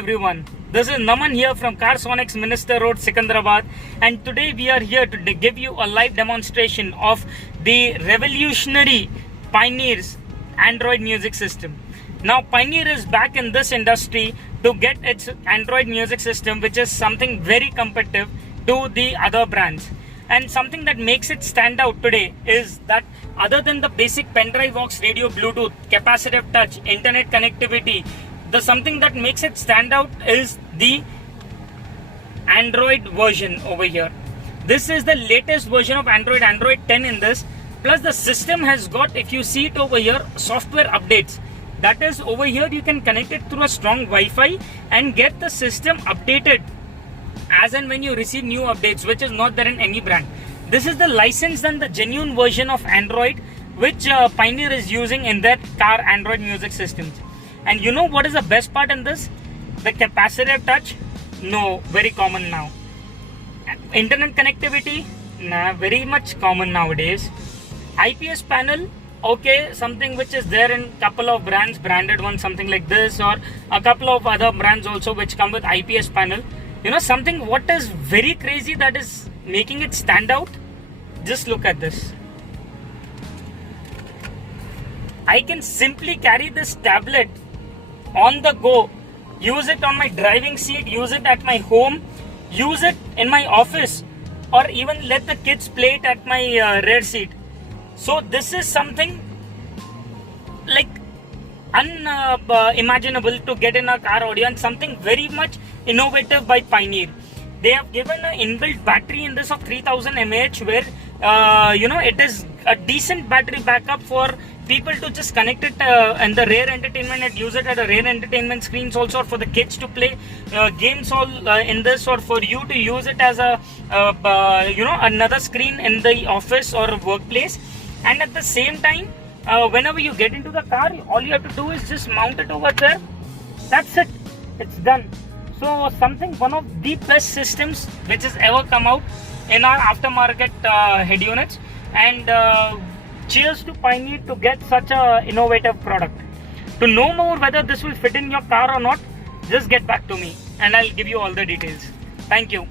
everyone. This is Naman here from Carsonics Minister Road, Secunderabad, and today we are here to give you a live demonstration of the revolutionary Pioneer's Android music system. Now Pioneer is back in this industry to get its Android music system, which is something very competitive to the other brands. And something that makes it stand out today is that other than the basic pendrive aux, radio, Bluetooth, capacitive touch, internet connectivity, the something that makes it stand out is the Android version over here. This is the latest version of Android 10 in this. Plus the system has got, if you see it over here, software updates. That is, over here you can connect it through a strong Wi-Fi and get the system updated as and when you receive new updates, which is not there in any brand. This is the licensed and the genuine version of Android which Pioneer is using in their car Android music systems. And you know what is the best part in this? The capacitive touch? No, very common now. Internet connectivity? Nah, very much common nowadays. IPS panel? Okay, something which is there in couple of brands, branded ones, something like this, or a couple of other brands also which come with IPS panel. You know something what is very crazy that is making it stand out? Just look at this. I can simply carry this tablet on the go, use it on my driving seat, use it at my home, use it in my office, or even let the kids play it at my rear seat. So this is something like unimaginable to get in a car audio, and something very much innovative by Pioneer. They have given an inbuilt battery in this of 3000 mAh where it is a decent battery backup for people to just connect it in the rear entertainment and use it at a rear entertainment screens also, or for the kids to play games all in this, or for you to use it as a another screen in the office or workplace. And at the same time, whenever you get into the car, all you have to do is just mount it over there. That's it, it's done. So something, one of the best systems which has ever come out in our aftermarket head units. And cheers to Pioneer to get such a innovative product. To know more whether this will fit in your car or not, just get back to me and I'll give you all the details. Thank you.